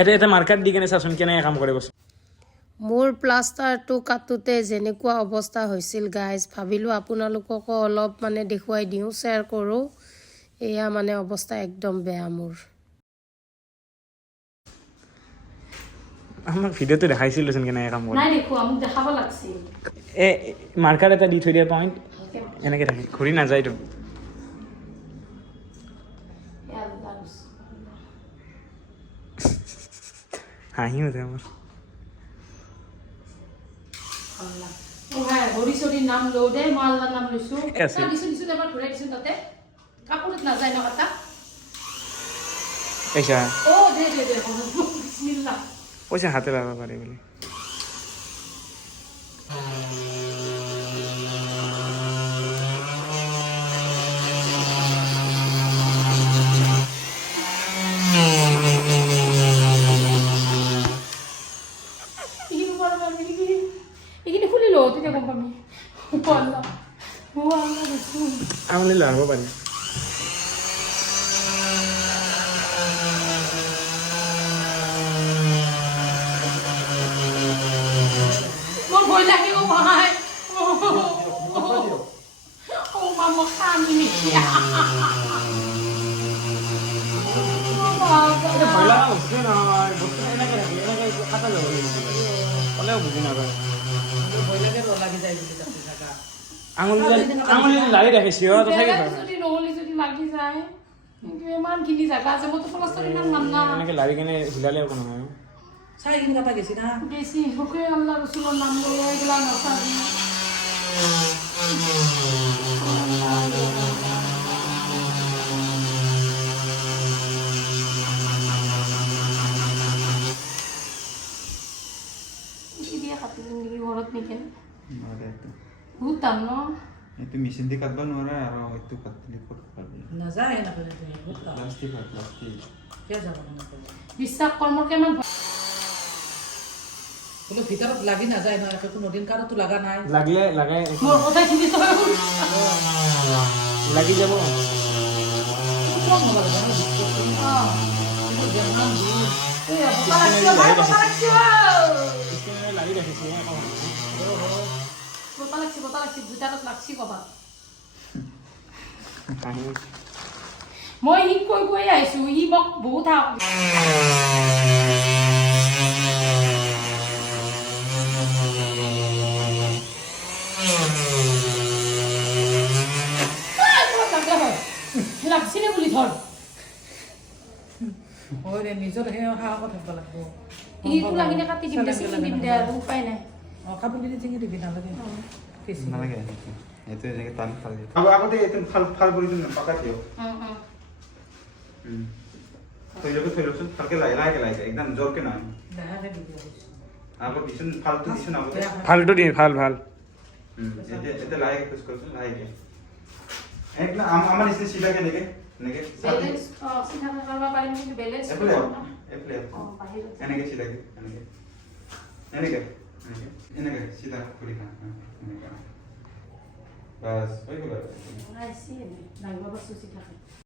এটা মাৰ্কেট দি কেনে চাচোন কেনেকৈ কাম কৰে বস্তু মোৰ প্লাষ্টাৰটো কাটোতে যেনেকুৱা অৱস্থা হৈছিল গাইজ ভাবিলোঁ আপোনালোককো অলপ মানে দেখুৱাই দিওঁ শ্বেয়াৰ কৰোঁ এয়া মানে অৱস্থা একদম বেয়া মোৰ আমাক ভিডিঅ'টো দেখাইছিলোচোন কেনেকৈ কাম কৰে নাই দেখুৱা মোক দেখাব লাগিছিল এই মাৰ্কাৰ এটা দি থৈ দিয়া পইণ্ট এনেকৈ থাকে ঘূৰি নাযায়তো হাঁহি উঠে আমাৰ হৰিচৰিৰ নাম লওঁ দে মই আল্লাৰ নাম লৈছোঁ আছে। দিছোঁ এবাৰ ঘূৰাই দিছোঁ তাতে কাপোৰত নাযায় ন কাটা পইচা দে বিসমিল্লাহ পইচা হাতে লাগাব পাৰে বুলি এইখিনি খুলি লওঁ তেতিয়া গম পাবি আমনি লাগাব পাৰি মোৰ ভয় লাগে অ ভাই ও মামা খানি নেকি ভয় লগা বস্তু নহয় বস্তু এনেকৈ থাকে এনেকৈ কাটা যাব লাগিব ক'লেও বুজি নাপায় আঙুলি লাৰি ৰাখিছে তথাপি নহ'লে যদি লাগি যায় কিন্তু ইমানখিনি জাগা আছে মইতো প্লাষ্টাৰ ইমান নাম এনেকৈ লাৰি কেনে হিলালে একো নহয় চাৰিখিনি কাটা গেছি না বেছি সুখে আল্লাহ ৰচুলৰ নাম লৈ এইগিলা নাচাবি দিয়ে কাটিলো নেকি ঘৰত নেকি বহুত দাম ন itu mesin di katban nora aro itu katli kot katli নাযায় এনেকৈ বহুত কাম plastik plastik কিয় যাব নাপায় বিশ্বাস কৰ্মৰ কিমান বোলো ভিতৰত লাগি নাযায় নহয় একো নদিন কাৰোতো লগা নাই লাগিলে লাগাই মোৰ কথাখিনি তই লাগি যাব লাৰি ৰাখিছে বতা লাগছি দুটাত লাগছি কবা মই সি কৈ আহিছো ই মোক বহুত লাগছি নে বুলি ধৰ হয় দে নিজৰ সেই সাহস থাকিব লাগিব ইটো লাগিলে কাটি দিম দে চিঙি দিম দে আৰু উপায় নাই কাপোৰ দিলে চিঙি দিবি নালাগে nalage itu jadi tan fal aku deh itu fal beri itu pakai dia thôi lo fal ke lai ekdam jor ke na লাহে দিবি aku disun fal tu disun aku deh ভালটো দি ভাল itu lai kus kus lai ke ekna amar isi sila ke nege balance সিধা কৰিব পাৰিম কিন্তু balance Apple enake sila ke enake sila kuri na bas, baik lah. Nah, sih, nah, gua bersusi kaki.